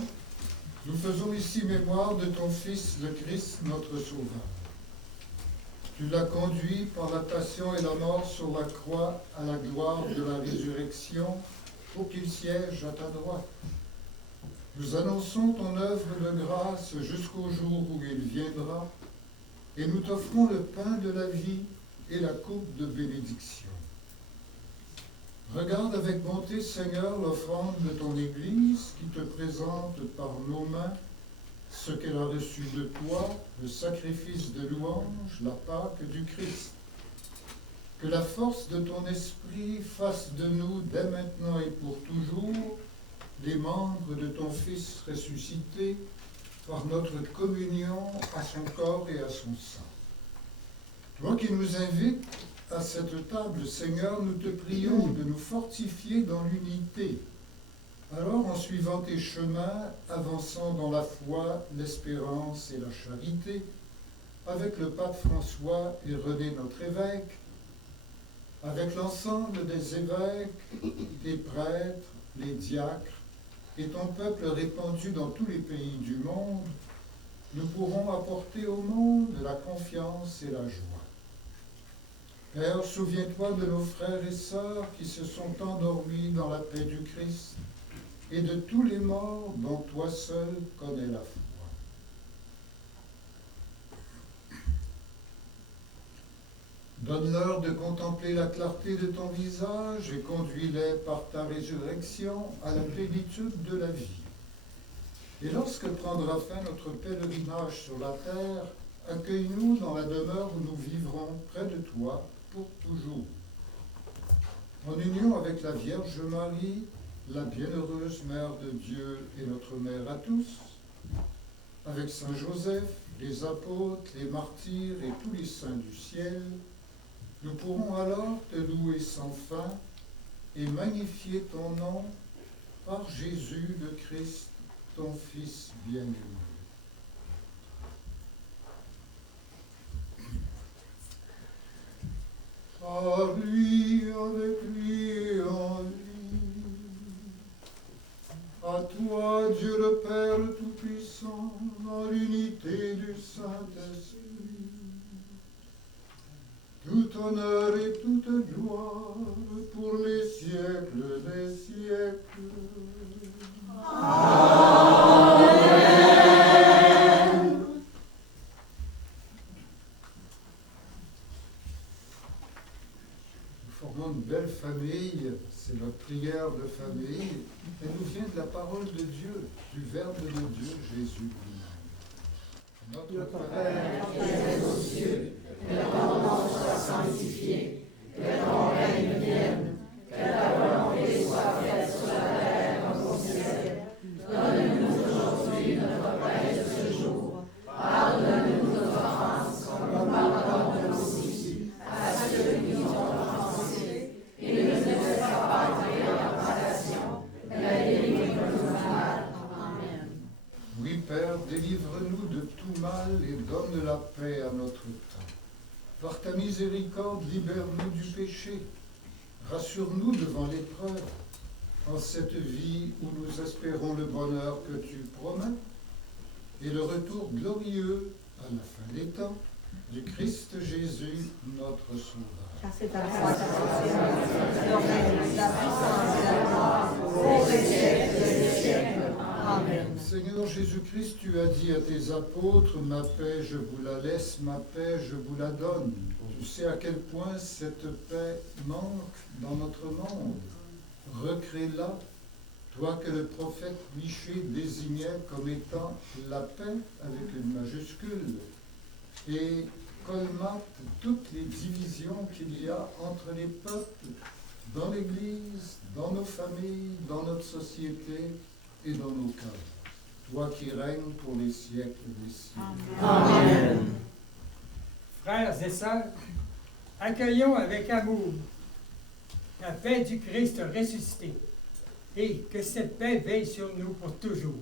nous faisons ici mémoire de ton Fils, le Christ, notre Sauveur. Tu l'as conduit par la passion et la mort sur la croix à la gloire de la résurrection pour qu'il siège à ta droite. Nous annonçons ton œuvre de grâce jusqu'au jour où il viendra et nous t'offrons le pain de la vie et la coupe de bénédiction. Regarde avec bonté, Seigneur, l'offrande de ton Église qui te présente par nos mains ce qu'elle a reçu de toi, le sacrifice de louange, la Pâque du Christ. Que la force de ton esprit fasse de nous, dès maintenant et pour toujours, les membres de ton Fils ressuscité par notre communion à son corps et à son sang. Toi qui nous invites à cette table, Seigneur, nous te prions de nous fortifier dans l'unité. Alors, en suivant tes chemins, avançant dans la foi, l'espérance et la charité, avec le pape François et René notre évêque, avec l'ensemble des évêques, des prêtres, les diacres et ton peuple répandu dans tous les pays du monde, nous pourrons apporter au monde la confiance et la joie. Père, souviens-toi de nos frères et sœurs qui se sont endormis dans la paix du Christ et de tous les morts dont toi seul connais la foi. Donne-leur de contempler la clarté de ton visage et conduis-les par ta résurrection à la plénitude de la vie. Et lorsque prendra fin notre pèlerinage sur la terre, accueille-nous dans la demeure où nous vivrons près de toi pour toujours. En union avec la Vierge Marie, la bienheureuse Mère de Dieu et notre Mère à tous, avec Saint Joseph, les apôtres, les martyrs et tous les saints du ciel, nous pourrons alors te louer sans fin et magnifier ton nom par Jésus le Christ, ton Fils bien-aimé. Par lui, avec lui et en lui. À toi, Dieu le Père le Tout-Puissant, dans l'unité du Saint-Esprit, tout honneur et toute gloire pour les siècles des siècles. Une belle famille, c'est notre prière de famille. Elle nous vient de la parole de Dieu, du Verbe de Dieu, Jésus lui-même. Notre Père, qui es aux cieux, que ton nom soit sanctifié, que ton règne vienne, que ta volonté soit faite sur la terre comme au ciel. Donne-nous aujourd'hui notre pain de ce jour. Pardonne-nous nos offenses, comme nous pardonnons aussi à ceux qui nous ont offensés. Et ne nous laisse pas entrer en tentation, mais délivre-nous du mal. Amen. Oui, Père, délivre-nous de tout mal et donne la paix à notre temps. Par ta miséricorde, libère-nous du péché. Rassure-nous devant l'épreuve, en cette vie où nous espérons le bonheur que tu promets et le retour glorieux à la fin des temps du Christ Jésus, notre Sauveur. Car c'est à toi le règne, la puissance et la gloire, pour les siècles des siècles. Amen. Seigneur Jésus-Christ, tu as dit à tes apôtres, ma paix je vous la laisse, ma paix je vous la donne. Tu sais à quel point cette paix manque dans notre monde. Recrée-la, toi que le prophète Michée désignait comme étant la paix avec une majuscule, et colmate toutes les divisions qu'il y a entre les peuples, dans l'Église, dans nos familles, dans notre société et dans nos cœurs. Toi qui règnes pour les siècles des siècles. Amen. Frères et sœurs, accueillons avec amour la paix du Christ ressuscité et que cette paix veille sur nous pour toujours.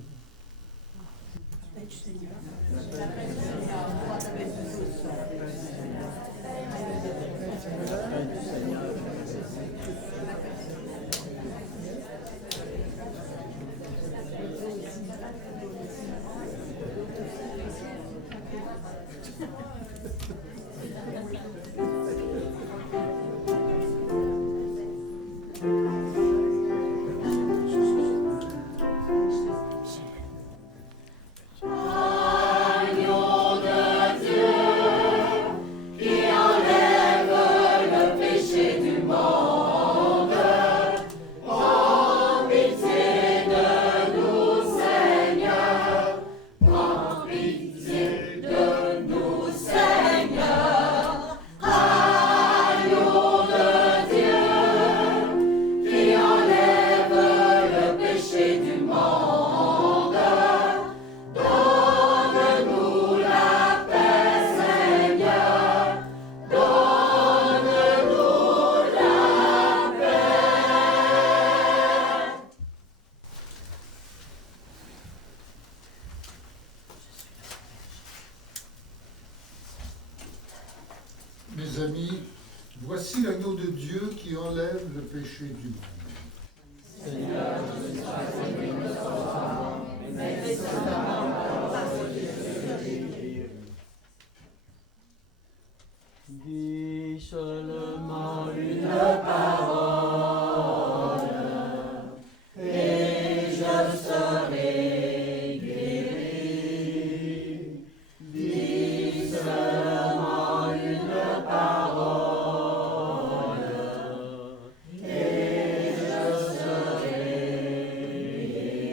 La paix du Seigneur, soit avec vous tous. Voici l'agneau de Dieu qui enlève le péché du monde. Seigneur, je suis fatigué de ton sang, mais c'est seulement la parole de Dieu. Dis seulement une parole, et je serai guéri. Dis seulement une parole, et je serai guéri.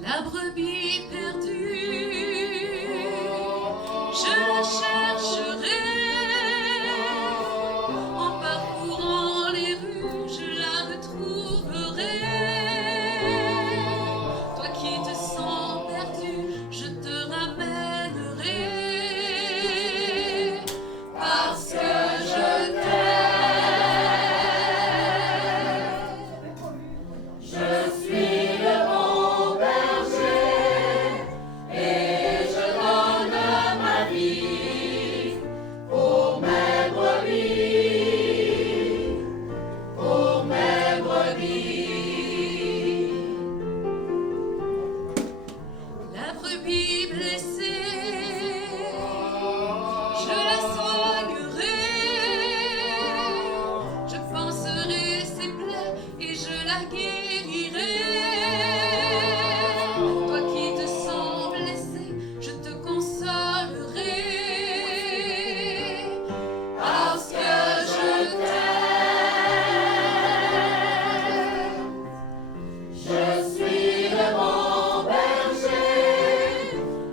La brebis perdue, je la chercherai. En parcourant les rues, je la retrouverai. Toi qui te sens perdu, je te ramènerai. Parce que je t'aime. Je suis le bon berger et je donne ma vie pour mes brebis, pour mes brebis. La brebis blessée, je la soignerai. Je panserai ses plaies et je la guérirai. Toi qui te sens blessé, je te consolerai. Parce que je t'aime. Je suis le bon berger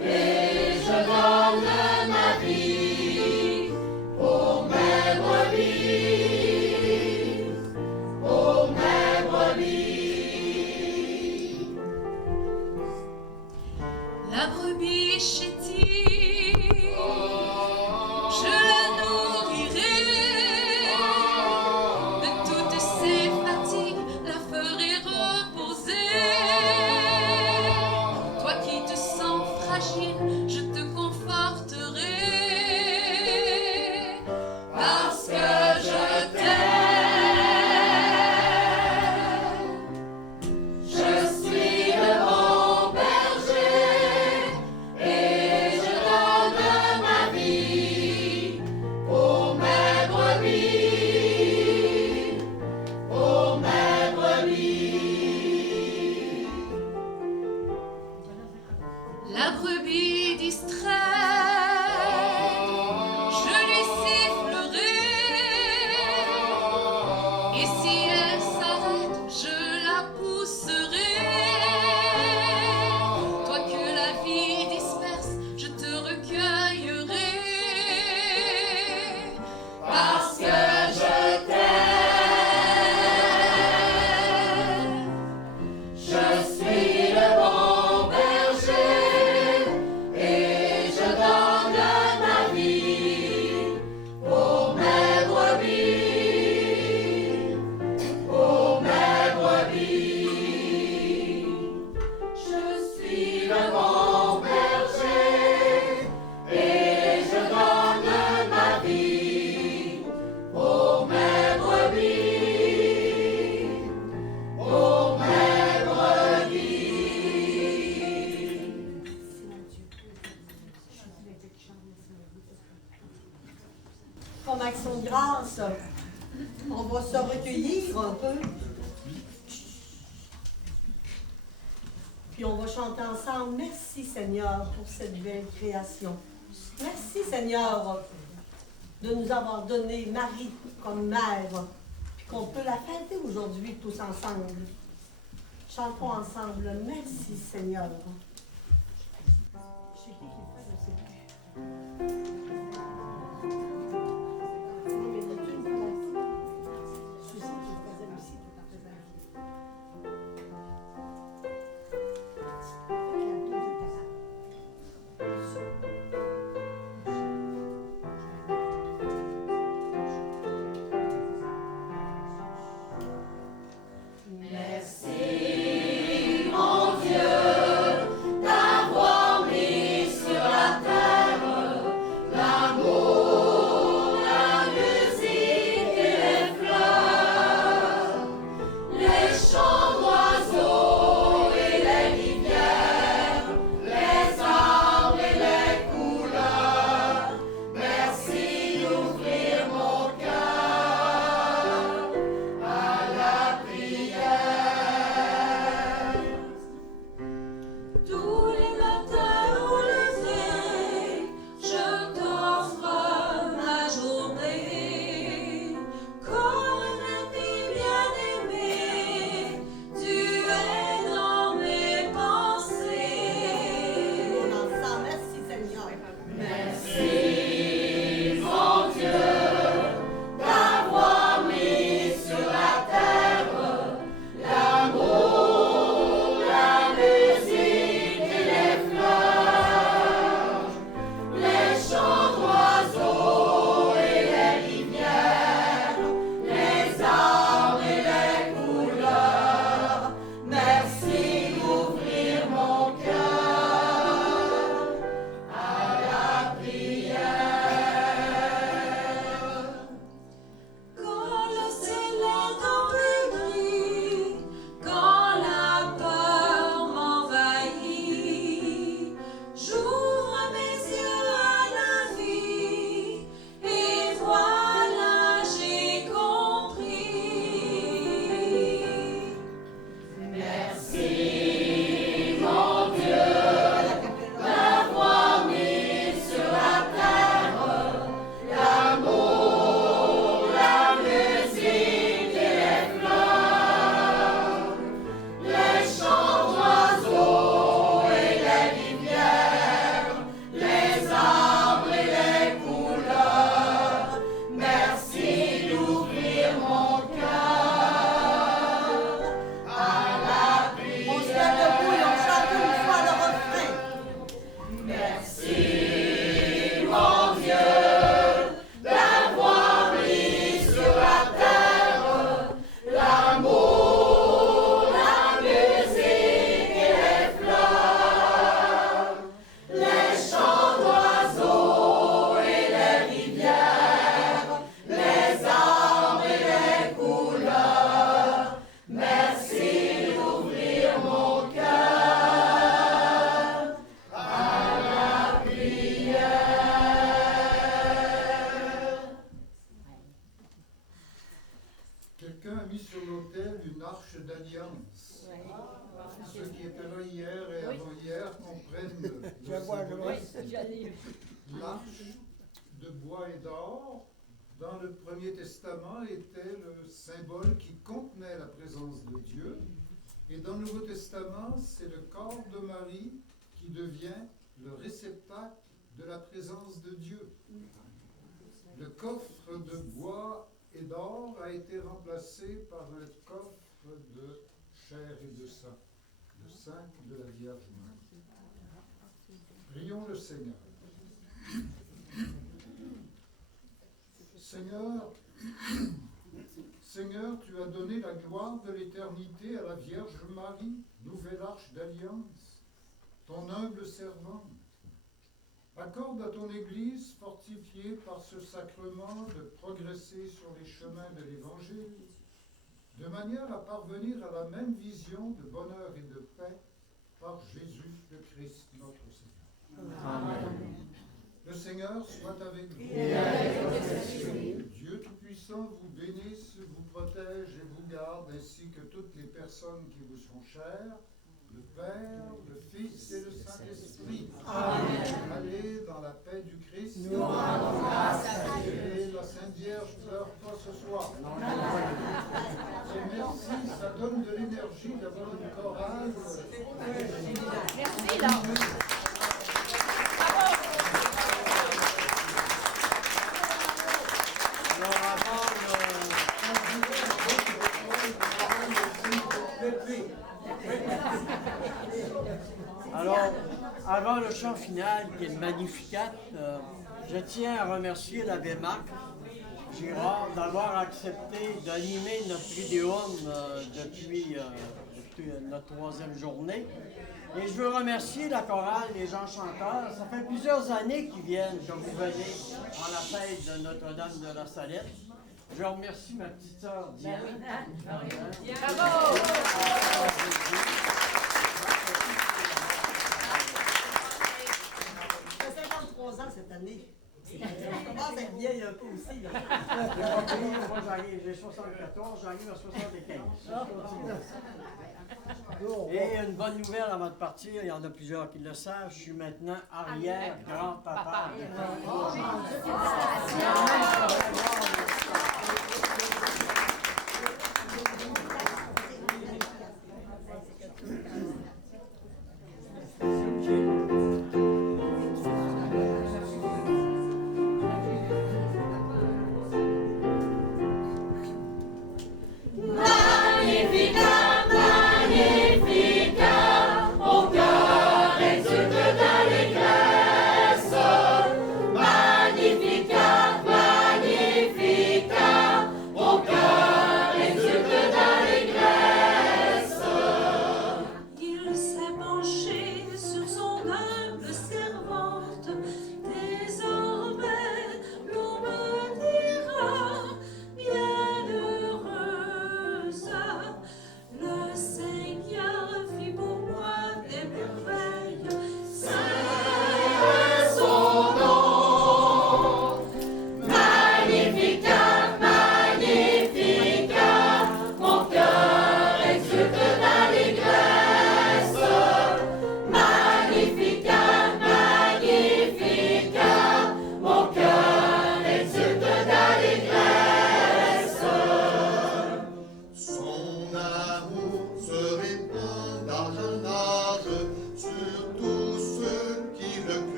et je donne ma vie pour mes brebis, pour mes brebis. La brebis chétive, je la nourrirai. De toutes ses fatigues, la ferai reposer. Toi qui te sens fragile, je te conforterai. Parce que je t'aime. Je suis le bon berger et je donne ma vie pour mes brebis, pour mes brebis. La brebis distraite, je lui sifflerai. Et si elle s'arrête, je la pousserai. Toi que la vie disperse, je te recueillerai. Parce que je t'aime. Je suis le bon berger et je comme action de grâce, on va se recueillir un peu. Puis on va chanter ensemble. Merci Seigneur pour cette belle création. Merci Seigneur de nous avoir donné Marie comme mère, puis qu'on peut la fêter aujourd'hui tous ensemble. Chantons ensemble. Merci Seigneur. Je sais qui le fait, je sais plus. Non, mais il y a une fois là. Suzy qui le faisait aussi, qui en faisait un. Quelqu'un a mis sur l'autel une arche d'alliance. Ceux qui étaient là hier et avant-hier comprennent l'arche de bois et d'or. Dans le Premier Testament était le symbole qui contenait la présence de Dieu. Et dans le Nouveau Testament, c'est le corps de Marie qui devient le réceptacle de la présence de Dieu. Le coffre de bois et d'or a été remplacé par un coffre de chair et de sang, le sein de la Vierge Marie. Prions le Seigneur. Seigneur, tu as donné la gloire de l'éternité à la Vierge Marie, nouvelle arche d'alliance, ton humble servante. Accorde à ton Église, fortifiée par ce sacrement, de progresser sur les chemins de l'Évangile, de manière à parvenir à la même vision de bonheur et de paix par Jésus le Christ, notre Seigneur. Amen. Le Seigneur Seigneur soit avec vous. Et avec votre esprit. Que Dieu Tout-Puissant vous bénisse, vous protège et vous garde, ainsi que toutes les personnes qui vous sont chères, le Père, le Fils et le Saint-Esprit. Amen. Allez dans la paix du Christ. Nous rendons grâce à Dieu. Et la Sainte Vierge pleure pas ce soir. Et merci, ça donne de l'énergie d'avoir une chorale. Merci, Laure. Alors, avant le chant final qui est le Magnificat, je tiens à remercier l'abbé Marc Girard d'avoir accepté d'animer notre Triduum depuis notre 3e journée. Et je veux remercier la chorale, les gens chanteurs. Ça fait plusieurs années qu'ils viennent, que vous venez en la fête de Notre-Dame de la Salette. Je remercie ma petite sœur Diane. Bravo! J'ai 53 ans cette année. Je commence à être vieille un peu aussi. Là. Moi, j'ai 74, j'arrive à 75. Et une bonne nouvelle avant de partir, il y en a plusieurs qui le savent, je suis maintenant arrière-grand-papa.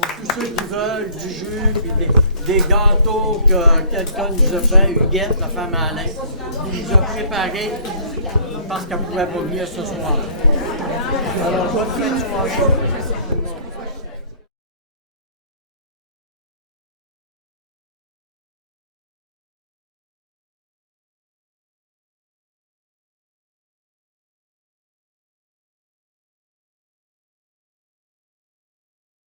Pour tous ceux qui veulent du jus, puis des gâteaux que quelqu'un nous a fait, Huguette, la femme à Alain, qui nous a préparés parce qu'elle ne pouvait pas venir ce soir. Alors, bonne fin de soirée.